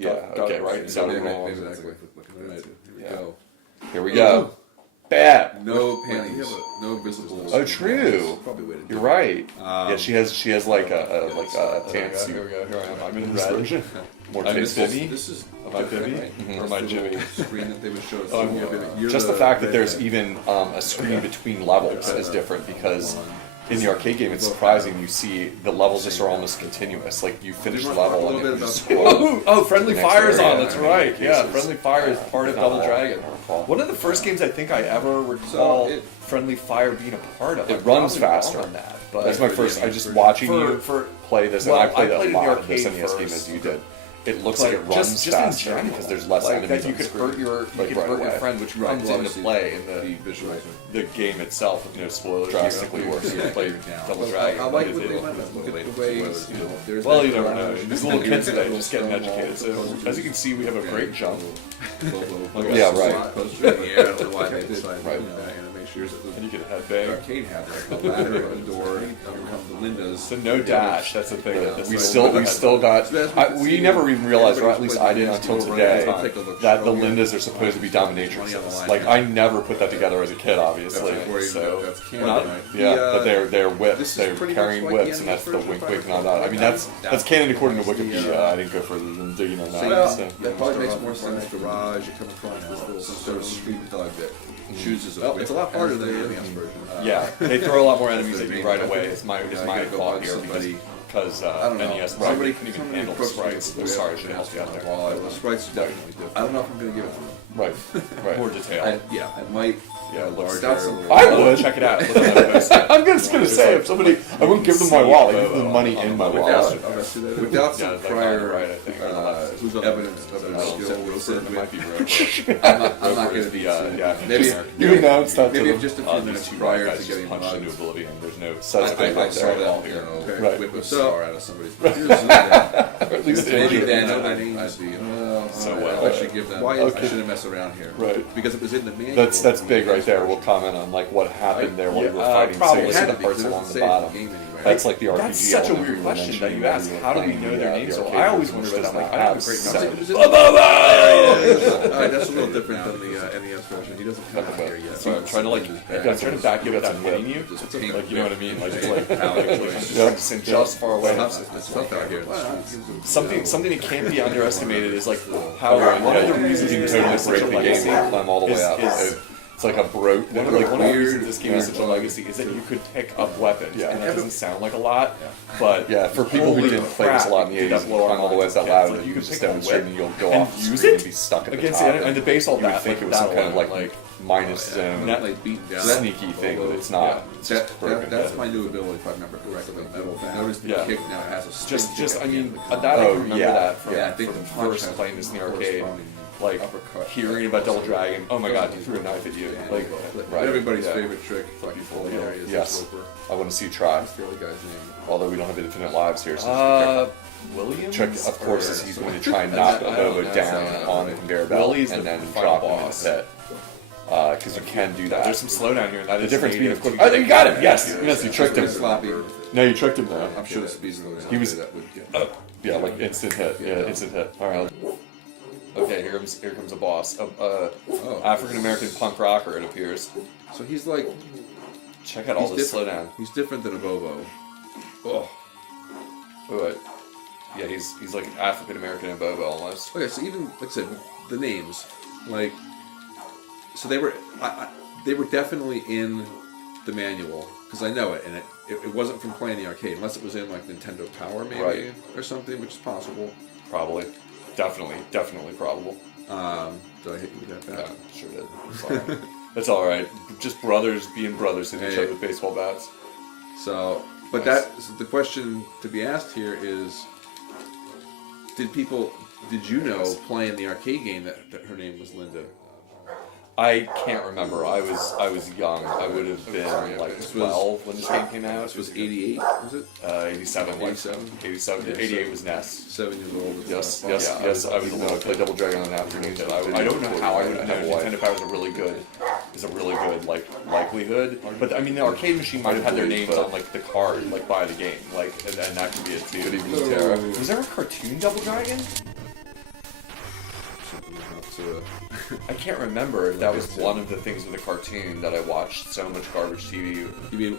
well. Yeah. Okay. Right. So Exactly. Here we go. Here we go. Bam. No panties. No visible. Oh, true. Probably way to do You're right. Yeah, she has like a tan suit. Here we go. Here I am. I'm in This red. version. More I'm in tan Bibby. This is Am I Bibby? Or am I Jimmy? Screen that they would show us. Just the fact that there's even a screen between levels is different because in the arcade game it's surprising you see the levels just are almost continuous. Like you finish the level and it just Oh, Friendly Next Fire's area, on. That's and right. Yeah, cases. Friendly Fire is part of Double Dragon. One of the first games I think I ever recall Friendly Fire being a part of. It I'm runs probably wrong faster. on that, but That's my first. I just watching you play this, and well, I played I played it in the live this arcade NES game first. as you did. It looks like it But runs just faster in general, because there's less like enemies that you on could screen. hurt your Like, right hurt your away. friend, which comes into play in the game itself with no spoilers. Drastically worse. You play Double Dragon. I like what they went look at the ways. There's Well, that you never know. garage. These little kids today just getting educated. So, as you can see, we have a great jump. Yeah, right. Poster in the air. I don't know why they decided Right. to do that animation. And you get a The headbang. arcade had like a ladder and a door. Here come the Lindas. So no dash. That's the thing. We still got. We never even realized, or at least I didn't until today, that the Lindas are supposed to be dominatrixes. Like I never put that together as a kid, obviously. So yeah, but they're whips. They're carrying whips, and that's the wink, wink, nod, nod. I mean, that's canon according to Wikipedia. I didn't go further than digging on that. Well, So. that probably makes more sense. Garage, you come across this little some sort of street dog that chooses a It's a lot harder than the NES version. Yeah, they throw a lot more enemies at you right away. Is my thought here because NES probably couldn't even handle the sprites. I'm sorry, I should help you out there. The sprites are definitely different. I don't know if I'm going to give it to them. Right. More detail. Yeah, I might. Yeah, Larger. I would check it out. Look at that post. I'm just gonna say, if somebody, I wouldn't give them my wallet. I give them the money in my wallet. Without some prior right, I think. evidence of their skills, It might be Rover. I'm not going to be. Maybe You announced that to maybe them. just a few minutes prior to getting punched into mugged. oblivion. There's no I saw right that, here. Right. whip a star out of somebody's At least Maybe they then did. I'd be, So well. I should give them. Why I is- shouldn't mess around here. Right. Because it was in the manual. That's big right there. We'll comment on like what happened there while you were fighting. So probably. you see the parts along the bottom. That's like the RPG. That's such a element weird we were question that you mentioning asked. when How do we playing know the, their names? the So arcade I always version, wondered which that. does Like, not I have a have great seven. Alright, that's a little different than the NES version. He doesn't come out here yet. So I'm trying to I'm trying to back you without hitting you. Like you know what I mean? Like it's like practicing just far away. It's tough out here. Something that can't be underestimated is like how one of the reasons You this can game totally is such a break the game legacy. and climb all the way up. It's like a broke. One of the reasons this game is such a legacy is that you could pick up weapons, Yeah. and that doesn't sound like a lot, but Yeah, for people who didn't play this a lot in the 80s, you climb all the way up that ladder and you can just demonstrate and you'll go and off the use screen it and be stuck at the against top. the and the base all You would that. think Like it was some that kind of one, like minus zone, Like beaten down. sneaky thing, but it's not. It's just broken. That's my new ability, if I remember correctly. Notice the Yeah. kick now has a just I mean that that I Oh, can remember yeah. that from, Yeah, I think from the punch first has playing this in the arcade. corresponding Like uppercut. hearing about Double Dragon. Oh my God, he threw a knife at you. Like Right. Everybody's Yeah. favorite trick, before the area is Yes. this roper. I want to see you try. That's the other guy's name. Although we don't have infinite lives here, so just be careful. Williams. Trick, of course, is he's going to try and knock Bobo down on the conveyor belt Willie's and the then final drop him in the boss. pit. Because you can do that. There's some slowdown here. And that The is difference being, native of course, to oh, you got him. Yes, yes, you tricked him. Sloppy. No, you tricked him though. I'm sure the speed's low. He was- that would get. Yeah, like instant hit. Yeah, instant hit. All right. Okay, here comes a boss. African American punk rocker, it appears. So he's like, Check out all He's this different. slowdown. he's different than a Bobo. Oh. Wait. Yeah, he's like African American and Bobo almost. Okay, so even like I said, the names, like, so they were definitely in the manual because I know it, and it wasn't from playing the arcade unless it was in like Nintendo Power maybe Right. or something, which is possible. Probably. Definitely probable. Did I hit you with that Yeah, bat? sure did. Sorry. That's all right. Just brothers being brothers hitting each other with baseball bats. So, but Nice. the question to be asked here is, did you know playing the arcade game that her name was Linda? I can't remember. I was young. I would have been like This was- 12 when this game came out. This was 88, was it? 87. 87. 88 was NES. 7 years old. Yes, Yeah, yes. I was Even though I played Double Dragon on the afternoon, I don't know how I would have known. wife. Nintendo Power is a really good like likelihood. But I mean, the arcade machine might have had their names on like the card, like by the game, like, and that could be it too. Good evening, Tara. Was there a cartoon Double Dragon? sort of. I can't remember if that was one of the things with the cartoon that I watched so much garbage TV. You mean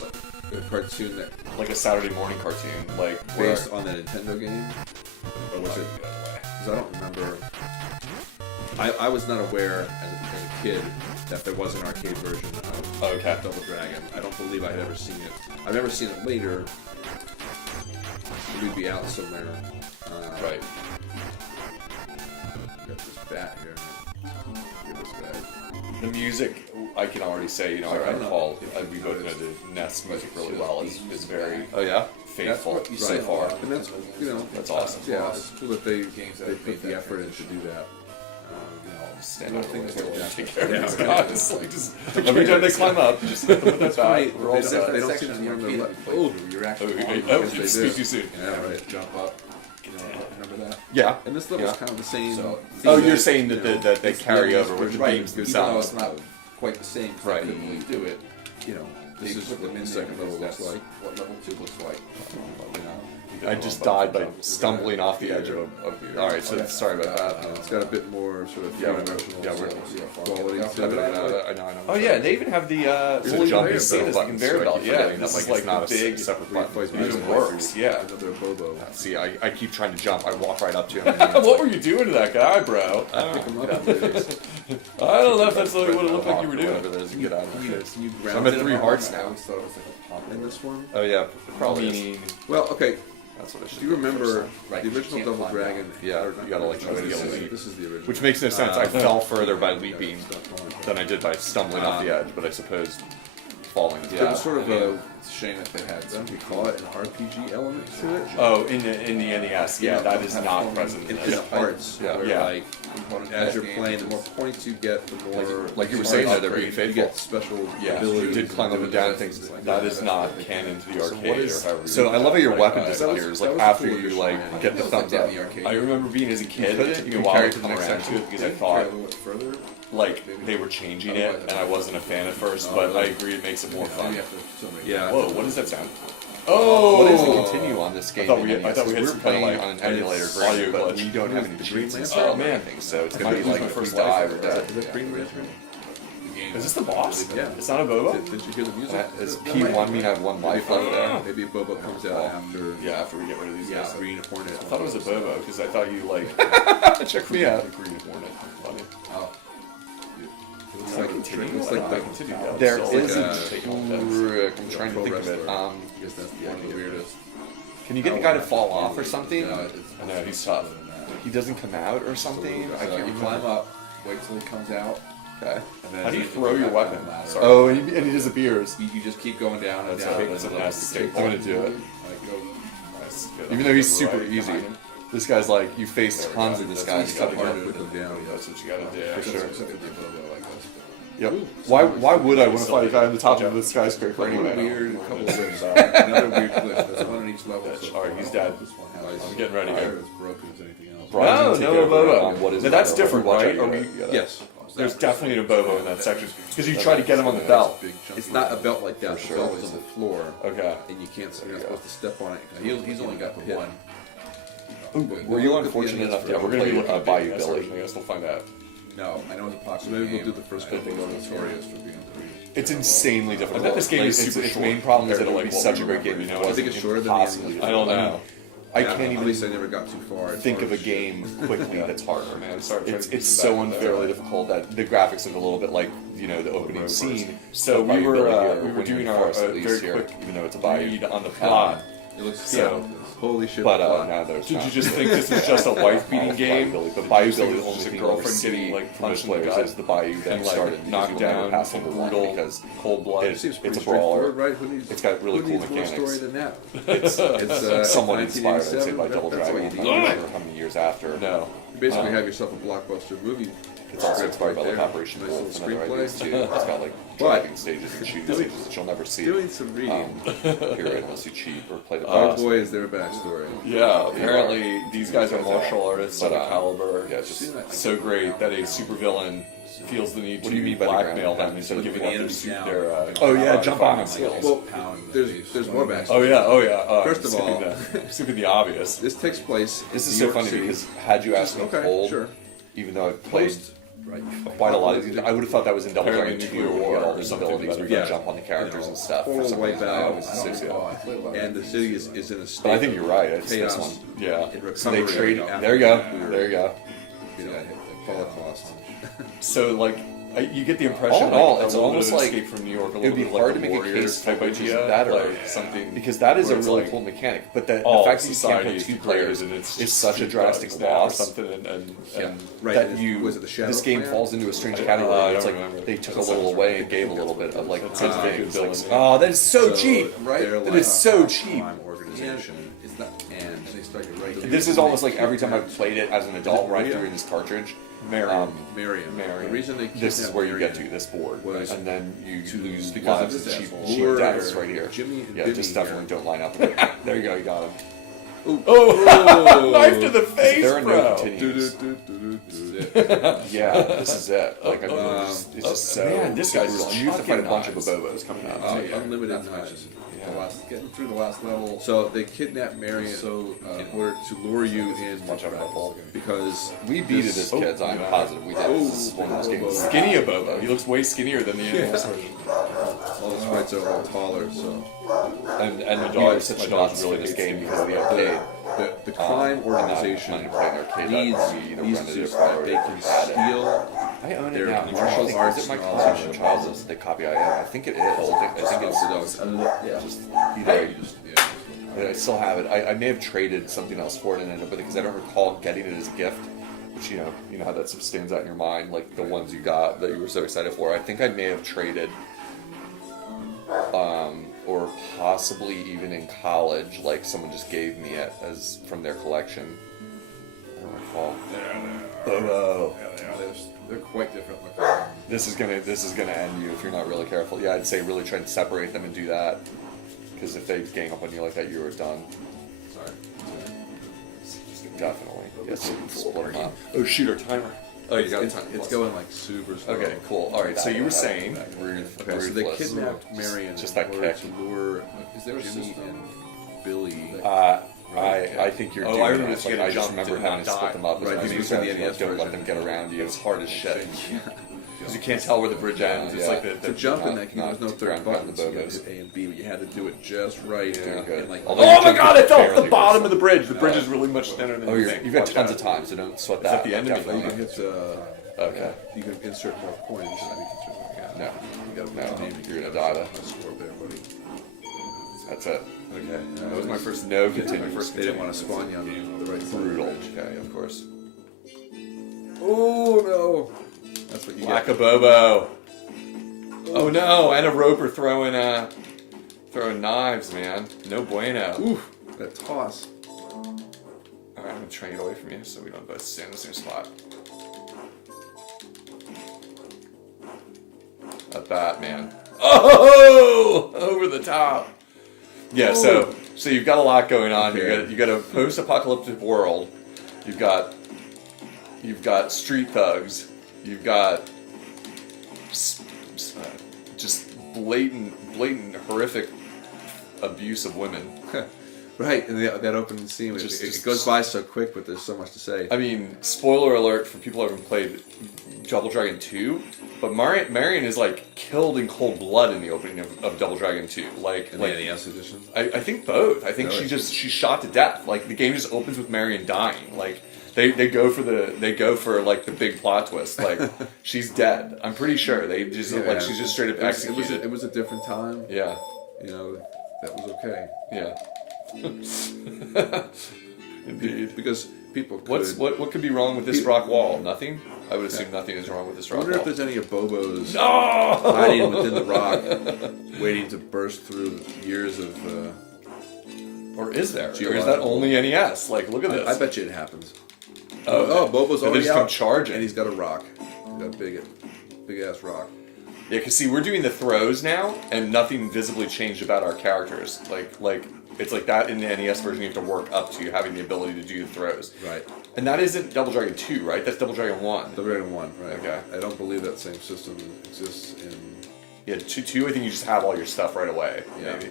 a cartoon that, like a Saturday morning cartoon, like based on the Nintendo game, or was it? Because I don't remember. I was not aware as a kid that there was an arcade version of Double Dragon. I don't believe I had ever seen it. I've never seen it later. We'd be out somewhere. Right. Got this bat here. Give this guy. The music, I can already say, I recall, we both know the NES music really well. Is very faithful so far. And that's, that's awesome. Yeah, it's cool that they put the effort in to do that. Stand out things that take care of these guys. Like just, every time they climb up, just hit them with that bat. We're all set. They don't seem to remember that. You're actually speak too soon. Yeah, right. Jump up. Remember that? Yeah. And this level's kind of the same. You're saying that they carry over with the beams themselves. It's not quite the same. Right. Couldn't really do it. This is what the second level looks like. What level 2 looks like. I just died by stumbling off the edge of Alright, so sorry about that. It's got a bit more sort of three-dimensional quality to it. I know. Oh yeah, they even have the jumpy conveyor belt. Yeah, this is like not a big separate button. It even works. Yeah. Another Bobo. See, I keep trying to jump. I walk right up to him. What were you doing to that guy, bro? Pick him up and I don't know if that's what it looked like you were doing. Whatever it is, and get out of my face. So I'm at 3 hearts now. in this one. Oh yeah, probably. Well, okay. That's what I should Do you remember Right, the you original can't Double climb Dragon? Yeah, you gotta like No, try to this, get is, leap. this is the original. Which makes no sense. I fell further by leaping But than I did by stumbling off the edge, but I suppose falling is there was bad. sort of a, It's a shame that they had what do we call it, an RPG element to it. Oh, in the NES, yeah, that is not present in In the parts, Yeah. where Yeah. like as you're playing, the more points you get, the more Like you were saying, though, they're being you faithful. get special Yeah, abilities. you did climb up and down things. like That is not canon to the arcade or however. So I love how your weapon disappears. that Like was after cool you addition, like yeah. get the thumbs up. I remember being as a kid, it took me a while carry to to come the next around section. to it because I Carry thought a little bit further. Like they were changing it, and I wasn't a fan at first, but I agree it makes it more fun. Yeah. Whoa, what does that sound? Oh, What is the continue on this game? I thought we had we're some kind of playing like on an emulator audio granted, but glitch. we don't have any The cheats Green and Lantern? stuff. Oh, man. I think so. It's Might gonna be be like my if we first die, life. we're dead. Is that Green Lantern? Is this the boss? Yeah. It's not a Bobo? Did you hear the music? Is P1 mean I have one life left there? Maybe Bobo comes out after. Yeah, after we get rid of these guys. Green Hornet. I thought it was a Bobo because I thought you like Check me out. the Green Hornet. Funny. Oh. Looks like Continue. Looks like I the. continue. Yeah, There it's is like a take on that. I'm trying to think of it. I guess that's one of the weirdest. Can you get the guy to fall off or something? No, I know he's tough. He doesn't come out or something? I So can't you remember. climb up, wait till he comes out, Okay. and then How do you throw your weapon? Sorry. Oh, and he disappears. You just keep going down and That's down. a and then fantastic take I'm gonna one. do it. Like, go. Nice. Good. Even though he's Right super easy. behind him. This guy's like, you face There we tons go. of this That's guy. what It's you tough gotta hard do. to put them down. That's what you gotta do. For sure. Except if you Bobo like this. Yep. Why would I want to fight a guy on the top of the skyscraper One anyway? weird, a couple of things. Another weird glitch. There's one on each level. So Alright, he's dead. This one has. I'm getting ready here. As broken as anything else. Brian's No, gonna no take over Bobo. on what is Now it? that's different, Watch right? out, Are we- you gotta- Yes. There's definitely a Bobo in that section because you try to get him on the belt. It's not a belt like that. For The sure. belt is on the floor, Okay. and you can't. You're not supposed to step on it. He's only got the One. one. Were you unfortunate enough to Yeah, ever we're gonna be play looking at Bayou Bayou Billy? Billy. I guess we'll find out. No, I know it's a So popular maybe we'll game. do the first I couple think of it's notorious for being pretty. It's insanely difficult. I bet this game Like, is super its short main problem is that it compared would to be like such a what great we game. You know, remember. I think it's shorter than the impossible. Emulation. I don't know. I Yeah, can't at even least I never got too far. It's think hard of a as shit. game quickly that's harder, man. Sorry, It's so unfairly difficult that the graphics look a little bit like, you know, the opening scene. So Bayou we were Billy here, we were when you're doing in the our forest, at least very here, quick even though it's a bayou. read on the plot. It looks So- holy shit. But the plot. now there's Did not. you just think this was just a wife beating game? But Bayou Did you Billy, think the it was only just a thing girlfriend girlfriend getting getting like punched punched in the players gut is the Bayou that and started like knocked down past number one brutal because cold blood? it's Seems pretty a brawler. straightforward, right? Who needs, It's got really who cool needs more mechanics. story than that? It's somewhat inspired, I'd say, 1987. by Double That's all Dragon. you I need. don't remember how many years after. No. You basically have yourself a blockbuster movie. It's also inspired by right like there. Operation Nice Wolf little and other ideas screenplay. too. It's got like driving stages and shooting stages that you'll never see. Doing some reading. Period, unless you cheat or play the Oh boss. boy, is there a backstory. Yeah, apparently these guys are martial artists of a caliber. Yeah, it's just So great that a supervillain feels the need What to do you mean by the blackmail ground? them into giving the up their enemy suit, down. their Oh, yeah, jump on fighting him. skills. Well, Pound there's more backstory. Oh yeah. First of skipping all- skipping the obvious. This takes place. This in is New so York funny City. because had you asked me Okay, cold, sure. even though I've played Post Right. quite a lot of these. I would have thought that was in Double Dragon 2 Nuclear where you War had all or these something abilities where you yeah. could jump on the characters and stuff. For Total some reason, I wipeout. always I don't associate recall. that. I played a lot of And the these. city is in a state. But I think you're right. It's chaos. this one. Yeah. In So they recovery trade. after There you go. nuclear, There you go. You know, Yeah, I hit the Holocaust. So like, you get the impression All in all, like, it's a little almost bit of like Escape from New York. A It little would be bit like hard the to make a Warriors case type for which is idea, better, like something because that is where a it's really like, cool mechanic. But the all fact that you can't society play is two two players and it's is such a drastic now or loss. something, and Right. that and you was it the Shadow this game Clan? falls into a strange I category. don't It's like remember. they took a That little sounds away right. and gave a little bit of like That good sounds like a things. good Like, villain, oh, that is so So, cheap. right? They're That like is so a cheap. crime organization. It's not, And they start you right. This is almost like every time I've played it as an adult, right through this cartridge. Marion. Marion. Marion. The reason they This is kidnapped where you get Marion to this board, was and then you lose because lives of and this cheap asshole. deaths right here. Jimmy and Yeah, Bimmy just here. definitely don't line up. There you go, you got him. Ooh. Oh, knife to the face, There are no bro. continues. Do-do-do-do-do. Yeah, this is it. Like, I mean, it's just so. Man, this guy's brutal. just And you have to fight a bunch of knives. abobos coming out. Oh, too. unlimited Not knives. knives. The last, getting through the last level. So they kidnap Marion So, in order to lure you in Watch out for that hole. because We beat it as kids. I'm positive we did. This is one of those games. Skinny Abobo. He looks way skinnier than the NES version. all the sprites are all taller. So And the My dog is such my a dog's nuts really for this good game too. because of the arcade. the crime And organization I'm playing arcade. needs We either these rented to it start. or They can had it. steal. I own it their now. martial Is arts it my knowledge. college or child's the copy I own? I think it is. I think it's the dogs. Yeah. just Either either. you just I still have it. I may have traded something else for it and ended up with it because I don't recall getting it as a gift. Which you know how that stuff stands out in your mind, like the ones you got that you were so excited for. I think I may have traded, or possibly even in college, like someone just gave me it as from their collection. I don't recall. Bobo. They're quite different looking. This is gonna end you if you're not really careful. Yeah, I'd say really try and separate them and do that. Because if they gang up on you like that, you are done. Sorry. Definitely. Yes, you can split them up. Oh, shoot, our timer. Oh, you got it's, time. it's going like super slow. Okay, cool. All right, So you were saying, Okay, so they ruthless. kidnapped Marion Just in that order kick. to lure Is there a Jimmy system? and Billy. I think you're Oh, doing I remember that. this Like, getting I just jumped remember and having to not split die. them up. Right, As these you were from said, the like, NES don't let version. them get around you. It's hard as shit. because you can't tell where the bridge ends. It's Yeah. like To jump in that game, not there was no to third ground pound buttons. the You had to bobos. hit A and B, but you had to do it just right. Yeah, and, good. like, Although Oh my jumped god, I fell off the fairly bottom of recently. the bridge. The bridge is really much thinner than Oh, you think. you've got Watch tons out. of time, so don't sweat Is that. that the end of it? you Definitely. can hit. Okay. You can insert more coins. No. You got No, a name. you're gonna die. I scored there, buddy. That's it. Okay. That was my first no They continuous. didn't want to spawn you on the right side. Brutal. Okay, of course. Oh no! That's what you Whack get. a Bobo. Oh no, and a roper throwing knives, man. No bueno. Oof! That toss. Alright, I'm gonna try and get away from you so we don't both stand in the same spot. A bat, man. Oh, over the top. Yeah, so you've got a lot going on. Okay. You got a post-apocalyptic world. You've got street thugs. You've got just blatant, horrific abuse of women. Right, and that opening scene, it goes by so quick, but there's so much to say. I mean, spoiler alert for people who haven't played Double Dragon 2, but Marion is like killed in cold blood in the opening of Double Dragon 2. Like In the NES edition. I think both. I think Really? she's shot to death. Like the game just opens with Marion dying. Like they go for like the big plot twist. Like she's dead. I'm pretty sure they just like she's just straight up executed. It was a different time. Yeah, You know, that was okay. yeah. Indeed. Because people could... What could be wrong with this rock wall? Nothing. I would assume nothing is wrong with this I rock wonder wall. if there's any Abobos No! hiding within the rock, waiting to burst through years of... Or is there? Or is Geological. that only NES? Like, look at this. I bet you it happens. Oh, Bobo's they already just come out, charging. and he's got a rock. He's got a big-ass rock. Yeah, because see, we're doing the throws now, and nothing visibly changed about our characters. Like it's like that in the NES version. You have to work up to having the ability to do the throws. Right. And that isn't Double Dragon 2, right? That's Double Dragon 1. The Dragon 1, right. Okay. I don't believe that same system exists in... Yeah, 2, I think you just have all your stuff right away. Yeah. Maybe.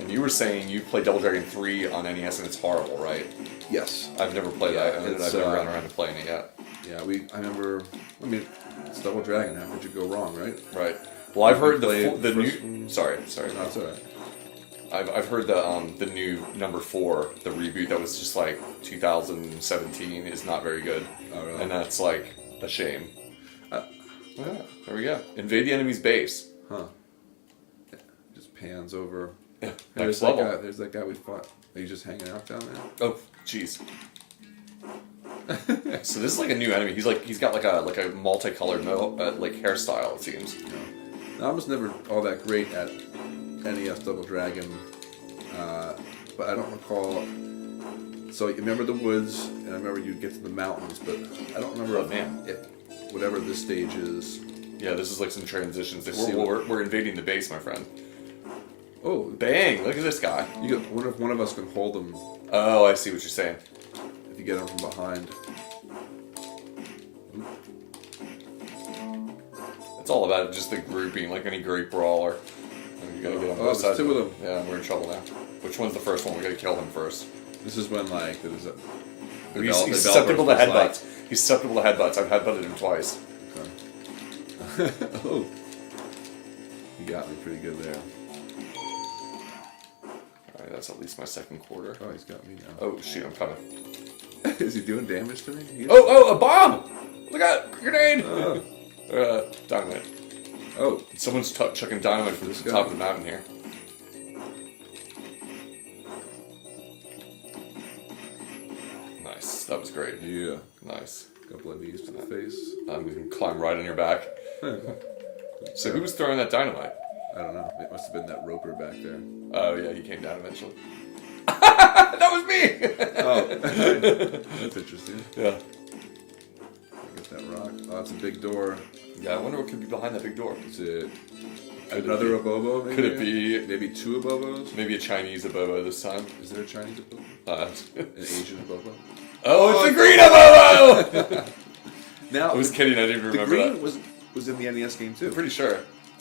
And you were saying you played Double Dragon 3 on NES and it's horrible, right? Yes. I've never played Yeah, that, and it's, I've never gotten around to playing it yet. Yeah, I remember. I mean, it's Double Dragon. How could you go wrong, right? Right. Well, I've heard the played new. first one? Sorry. No, it's alright. I've heard the new number 4, the reboot that was just like 2017, is not very good, Oh, really? and that's like a shame. Yeah, there we go. Invade the enemy's base. Huh. Just pans over. Yeah, There's next that level. guy. There's that guy we fought. Are you just hanging out down there? Oh, jeez. So this is like a new enemy. He's got like a multicolored like hairstyle. It seems. I was never all that great at NES Double Dragon, but I don't recall. So you remember the woods, and I remember you get to the mountains, but I don't remember if whatever this stage is. Yeah, this is like some transitions. See We're invading the base, my friend. Oh, Bang! Look at this guy. you got, wonder if one of us can hold him Oh, I see what you're saying. if you get him from behind. It's all about just the grouping, like any great brawler. And you gotta get on both there's sides. two of them. Yeah, we're in trouble now. Which one's the first one? We gotta kill him first. This is when like there's a. He's susceptible to headbutts. He's susceptible to headbutts. I've headbutted him twice. Okay. Oh, you got me pretty good there. Alright, that's at least my second quarter. Oh, he's got me now. Oh, shoot, I'm coming. Is he doing damage to me? Oh, a bomb! Look out! Grenade! Dynamite. Oh, Someone's chucking dynamite from the top of the mountain here. Nice. That was great. yeah. Nice. Couple of knees to the face. I'm going to climb right on your back. So who was throwing that dynamite? I don't know. It must have been that roper back there. Oh, yeah, he came down eventually. That was me! Oh, that's interesting. Yeah. Get that rock. Oh, that's a big door. Yeah, I wonder what could be behind that big door. Is it Could it another be- abobo? Maybe? Could it be Maybe two abobos? maybe a Chinese abobo this time? Is there a Chinese abobo? Uh, An Asian abobo? oh, it's the green abobo! Now, I was kidding, I didn't even the remember green that. was in the NES game too. I'm pretty sure.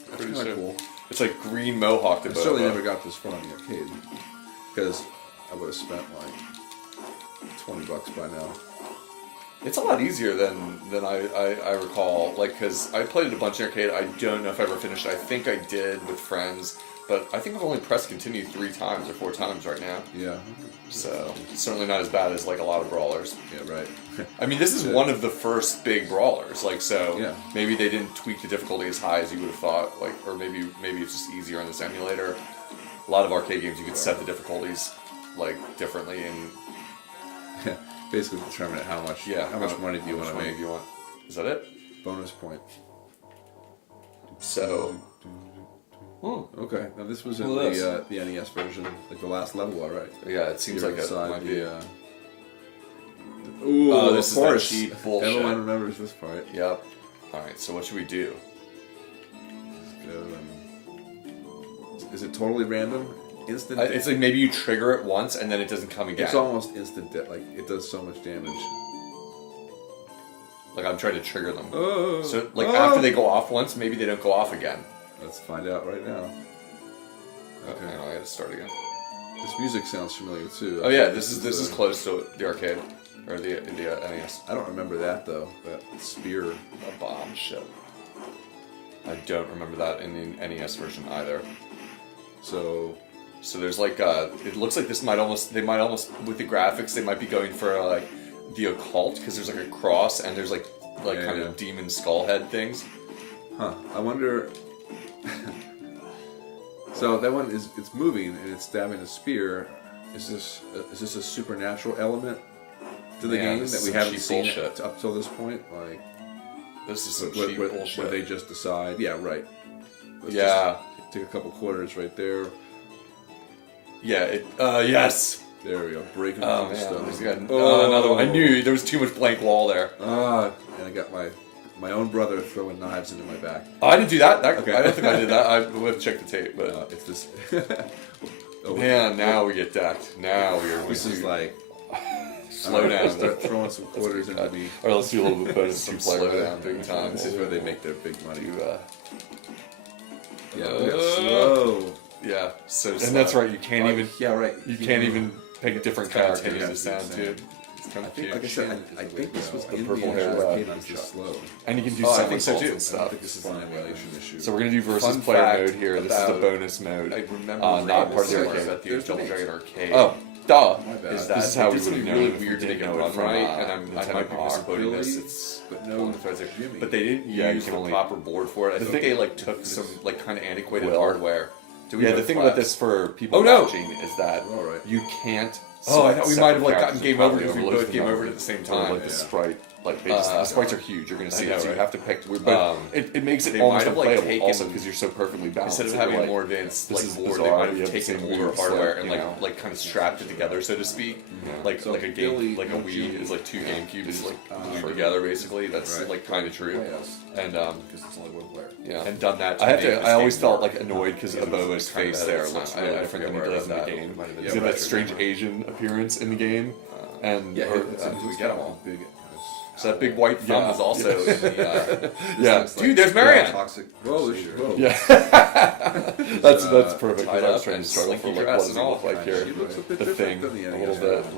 That's Pretty kind of sure. cool. It's like green mohawk I abobo. certainly never got this far in the arcade because I would have spent like $20 by now. It's a lot easier than I recall. Like, because I played it a bunch in arcade. I don't know if I ever finished it. I think I did with friends, but I think I've only pressed continue 3 times or 4 times right now. Yeah. So it's certainly not as bad as like a lot of brawlers. Yeah. Right. I mean, this is one of the first big brawlers. Like, so Yeah. maybe they didn't tweak the difficulty as high as you would have thought. Like, or maybe it's just easier on this emulator. A lot of arcade games you could set the difficulties like differently and Basically determine how much. yeah. How much money do you how want much to money make? do you want? Is that it? Bonus point. So. Okay. Now this was in Well, this. the NES version, like the last level, all right. Yeah, it seems You're like it inside might be. Ooh, Oh, this is of that course. cheap bullshit. Everyone remembers this part. Yep. Alright, so what should we do? Go and- Is it totally random? Instant. It's like maybe you trigger it once and then it doesn't come again. It's almost instant death. Like it does so much damage. Like I'm trying to trigger them. Oh. So like Oh. after they go off once, maybe they don't go off again. Let's find out right now. Okay, I gotta start again. This music sounds familiar too. Oh yeah, this is close to the arcade or the NES. I don't remember that though. That spear. A bomb ship. I don't remember that in the NES version either. So there's like it looks like they might almost with the graphics they might be going for like the occult because there's like a cross and there's like kind of demon skull head things. Huh. I wonder. So that one it's moving and it's stabbing a spear. Is this a supernatural element to the game this that is we some haven't cheap seen bullshit. up till this point? Like This is some where, cheap where bullshit. they just decide, yeah, right. Let's Yeah. just take a couple quarters right there. Yeah. Yes. There we go. Breaking Oh through the man, stone. there's another one. I knew there was too much blank wall there. And I got my own brother throwing knives into my back. Oh, I didn't do that. Okay. I don't think I did that. I would have checked the tape, but It's this. man, now we get decked. Now we are. This is like slow down. Start throwing some quarters into me. All right, let's do a little bit of bonus Some slow slow down big time. This is where they make their big money. You, Yeah, look at slow. yeah, so slow. And that's right. You can't even. Yeah, right. You can't even pick different characters to sound to. It's kind I of think, cute. like I said, I think this was in purple the hair, arcade on just slow. And you can do I sound think so too. and I stuff. think this is an emulation issue. So we're gonna do versus Fun player fact mode here. This is the about- bonus mode. I remember not part of the reading arcade. at the There's Double names. Dragon Arcade. Oh, duh. My bad. Is that This is how they we did something would've really known if we weird to make it didn't know run it from, right, and I Nintendo might be Power. misquoting this. Billy, It's but no pulling the threads there. Jimmy. But they didn't Yeah, you use can the only- proper board for it. I The think thing- they like took some like kind of antiquated Will. hardware. Do we Yeah, know the thing about flaps? this for people Oh, no! watching is that All right. you can't. Oh, I select thought we might have like separate gotten characters game and over properly because we overload both them game over over at the same Or time. like the sprite, like they just, the sprites are huge. You're gonna see I know, it, so you right? have to pick. But it makes it They almost might have, like, unplayable taken- also because you're so perfectly balanced. Instead of that having you're a more like, advanced this like is board, they bizarre, might you have have the taken same older moves, hardware like, and you know. like kind of strapped it together, so to speak. Like So like a Billy, game, like a no Wii Jimmy. is like two GameCubes like glued for- together basically. That's Right. like kind of true. Yes. And Because it's only one player. Yeah. and done that. I have make to. this I always game felt work. like annoyed because Because Aboa's it's kind of face better. there It's looks not- really I different than forget he where does in the that- game. it might have been He's got that Retro strange Gamer. Asian appearance in the game, and Yeah, or, we get 'em all. Big, So that big white thumb Yeah. is also in the, yeah, dude, there's Marianne! Toxic. Whoa, whoa. yeah. that's perfect. tied Because I was up trying and to struggle for slinky like dress what does and it all. look like She here. looks a bit The thing, different than the a little NES. bit.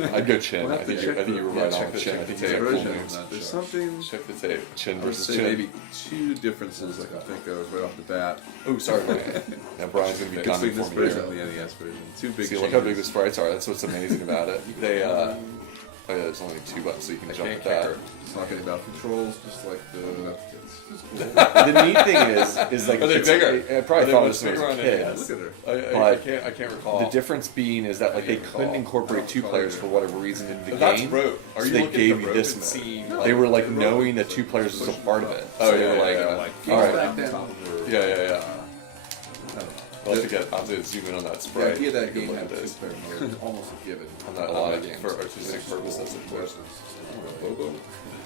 Like, I'd go Chin. We'll I have to think you. I check think you were the- right yeah, on check the- Chin. I check think the he's a cool version. move. There's something. Check the tape. Chin I would versus say Chin. maybe two differences I can think of right off the bat. Oh, sorry, Brian. Yeah, Brian's gonna be Between gunning this for me version here. and the NES version. Two big See, look how big the changes. sprites are. That's what's amazing about it. They, oh yeah, there's only 2 buttons, so you can I jump can't with that. care. Talking about controls, just like the. It's cool. The neat thing is like Are they it's- bigger? I probably Are they thought much this when I bigger was a on kid. NES? Look at her. I can't recall. The difference being is that like they couldn't incorporate 2 players for whatever reason into the That's game. rope. Are so you they looking gave at the you rope this and mode. seeing, They were like the rope knowing is that 2 players was a pushing part of up. it. Oh, So yeah, they were yeah, like, yeah. all right. Back then, Yeah. I don't know. I'll have to zoom in on that The sprite. idea that Good game look had at this. 2-player mode is almost a given. On that, a lot of that games for artistic purposes, of course. Bobo.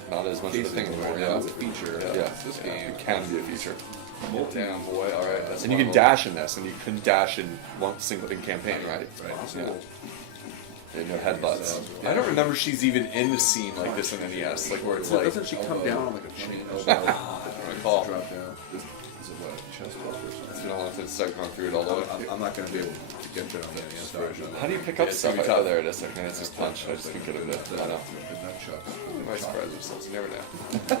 Not as much of a thing anymore. Yeah, Yeah, it's a feature. yeah. This Yeah, game. it can be a feature. Damn boy. All right. That's And you one can of dash in this, and you couldn't dash in one single in campaign, right? Right. Yeah, no headbutts. I don't remember she's even in the scene like this in NES, like where it's So like. doesn't she come down on like a chain elbow? I don't recall. Drop down. This is it what, a chest bump or It's something? been a long time since I've gone through it all the way. I'm not going to be able to get that on the NES version. How do you pick up Yeah, it's stuff? gonna be Oh, tough. there it is. Okay, it's just punch. I just couldn't get it. I know. The nunchucks. We might surprise ourselves. You never know.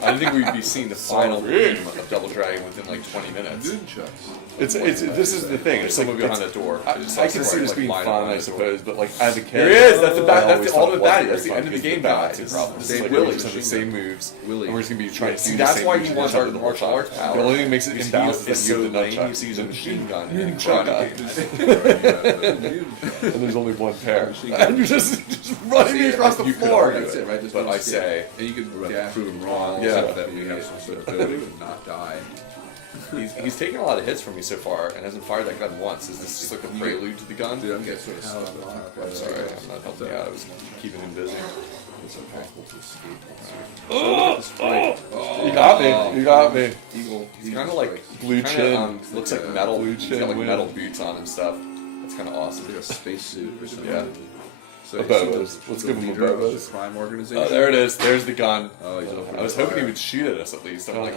I didn't think we'd be seeing the final game of Double Dragon within like 20 minutes. Nunchucks. It's this is the thing. There's It's like someone behind it's- the door. I just saw can see Sprite, this like, being line fun, up I on the door. suppose, but like as a kid, There he is. That's the I bad. That's always the ultimate thought baddie. it wasn't That's the very end of the fun game because balancing the problem. This This is is like Willie. Willie have the same moves, Willie. and we're just gonna be trying to See, do that's the same why moves he each wants other our the whole martial time. arts power. The only thing that makes it Because imbalanced he is is that you so have the lame. He nunchucks. used to use a machine gun And and chugga. and there's only one pair. And you're just running me across the You could floor. argue That's it, right? Just But one I skip. say And you can Right, dash prove and him wrong Yeah. so that we have some sort of ability to not die. he's taken a lot of hits from me so far and hasn't fired that gun once. Is this just like a prelude to the gun? Dude, I'm getting sort of stuck on top. I'm sorry, I'm not helping you out. I was keeping him busy. It's impossible to escape. You got me. You got me. Eagle. He's kind of like Blue kinda, chin. looks like metal. Blue He's chin got like win. metal boots on and stuff. That's kind of awesome. like a spacesuit or something. Yeah. So Bobos. Let's give him a leader of the Bobos. crime organization. Oh, there it is. There's the gun. Oh, he's opening I was fire. hoping he would shoot at us at least. I'm like,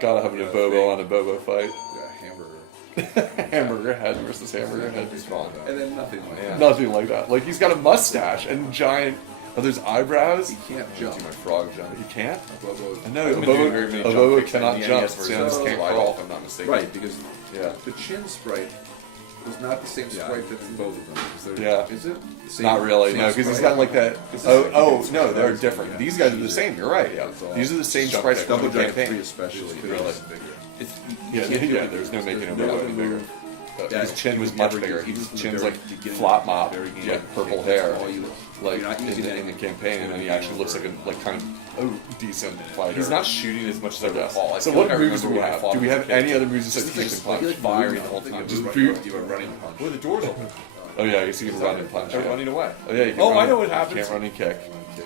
Gotta have a Bobo on a Bobo fight. Yeah, hamburger. Hamburger head versus hamburger head. he's wrong. And then nothing like Yeah. that. Nothing like that. Like he's got a mustache and giant. Oh, there's eyebrows. He can't Do jump. my frog jump. He can't. Bobo. I know. I A haven't been doing Bobo, very many a jump Bobo kicks on cannot the jump. NES So version. this So can't I crawl. if I'm not mistaken. Right, because Yeah. the chin sprite was not the same sprite that's in both of them. Is there, Yeah. Is it? The same, Not really, same no, because he's sprite? got like that. It's Oh, the oh same no, they're sprite. different. Yeah. These guys are the same. You're right. Yeah, That's all. these are the same Jump sprites kick. from Double the Dragon campaign. 3 especially. Really? It's bigger. It's, Yeah, can't do yeah. it. There's no making him no go other any bigger. move. Yeah, His chin was you much never bigger. use- His even chin's very like beginning, flop mop, very beginning, yeah, purple that's hair, all you- like you're not using in the that. campaign, and then he actually looks like a kind of decent fighter. he's not shooting as much as I recall. I So feel what like I moves do remember we when I have? fought Do we him as have a kid. any other moves Just besides the kick thing, and punch? like firing the whole time. Just Just boot. You were running punch. Where the door's open. Oh yeah, I guess you can run and punch. They're Yeah. running away. Oh yeah, you can Oh, run, I know what happens. Can't run and kick.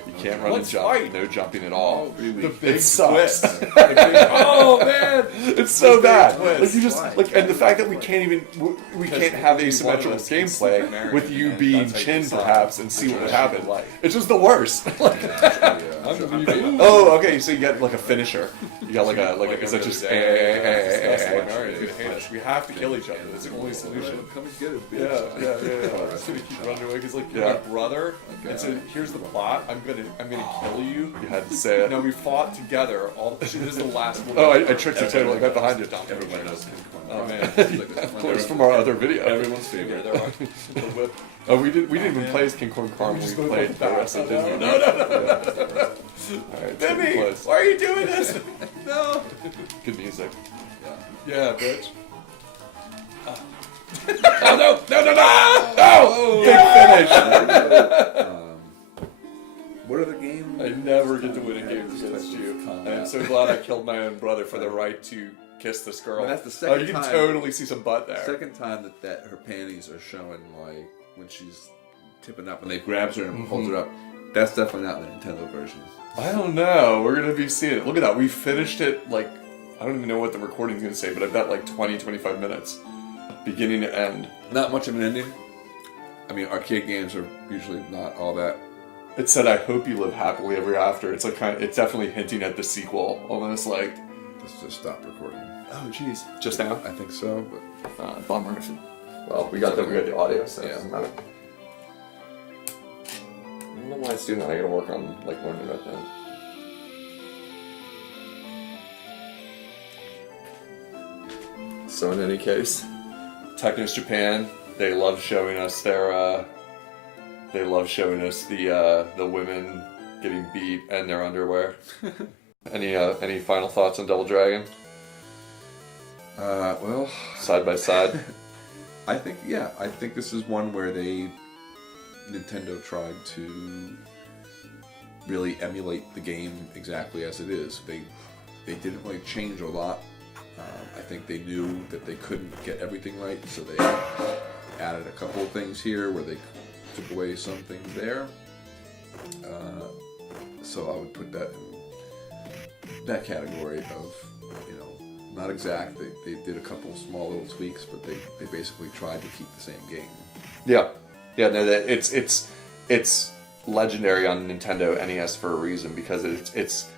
You can't run and jump. No jumping at all. The It sucks. oh man, It's so bad. twist. Like you just and the fact that we can't have asymmetrical gameplay with you being Chin perhaps and see what would happen. It's just the worst. Oh, okay. So you get like a finisher. You got like a is that just we have to kill each other. That's the only solution. Come and get it, Yeah. bitch. It's gonna keep running away because like you're my brother, and so here's the plot. I'm gonna kill you. You had to say it. No, we fought together. This is the last one. Oh, I tricked you totally. Got behind you, Tom. Everybody knows King Kong. Oh man, of course from our other video. Everyone's favorite. The whip. Oh, we didn't even play as King Kong Carmen. We played the rest of it. No. Alright, Timmy, why are you doing this? No. Good music. Yeah, bitch. Oh no! Oh! Big finish! What are the games? I never get to win a game against you. I'm so glad I killed my own brother for the right to kiss this girl. Well, that's the second you can time. totally see some butt there. Second time that her panties are showing, like when she's tipping up and they grabs her and holds her up. That's definitely not the Nintendo version. I don't know. We're gonna be seeing it. Look at that. We finished it like I don't even know what the recording's gonna say, but I bet like 20-25 minutes, beginning to end. Not much of an ending. I mean, arcade games are usually not all that. It said, "I hope you live happily ever after." It's like it's definitely hinting at the sequel, almost like. Let's just stop recording. Oh, jeez. Just now? I think so, but Bummer. Well, we got the audio, so yeah. it doesn't matter. I don't know why it's doing that. I gotta work on like learning about that. So in any case, Technos Japan, they love showing us their. They love showing us the women getting beat and their underwear. Any final thoughts on Double Dragon? well, Side by side. I think this is one where Nintendo tried to really emulate the game exactly as it is. They didn't really change a lot. I think they knew that they couldn't get everything right, so they added a couple of things here where they took away some things there. So I would put that in that category of, not exact. They did a couple small little tweaks, but they basically tried to keep the same game. Yeah. No, it's legendary on Nintendo NES for a reason, because it's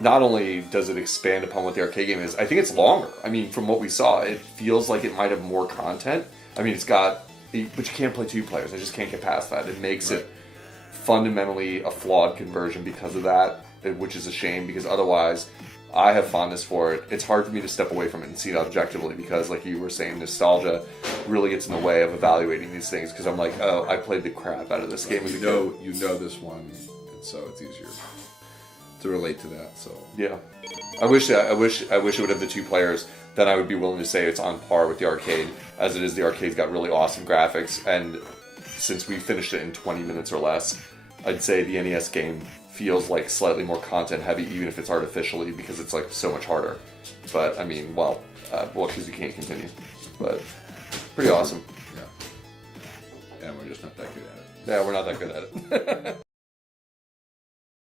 not only does it expand upon what the arcade game is, I think it's longer. I mean, from what we saw, it feels like it might have more content. I mean, but you can't play two players. I just can't get past that. It makes it fundamentally a flawed conversion because of that, which is a shame, because otherwise I have fondness for it. It's hard for me to step away from it and see it objectively, because like you were saying, nostalgia really gets in the way of evaluating these things, because I'm like, oh, I played the crap out of this game as a kid. You know this one, and so it's easier to relate to that. So yeah, I wish it would have the two players. Then I would be willing to say it's on par with the arcade. As it is, the arcade's got really awesome graphics, and since we finished it in 20 minutes or less, I'd say the NES game feels like slightly more content heavy, even if it's artificially, because it's like so much harder. But I mean, because you can't continue. But pretty awesome. yeah, and we're just not that good at it. Yeah, we're not that good at it.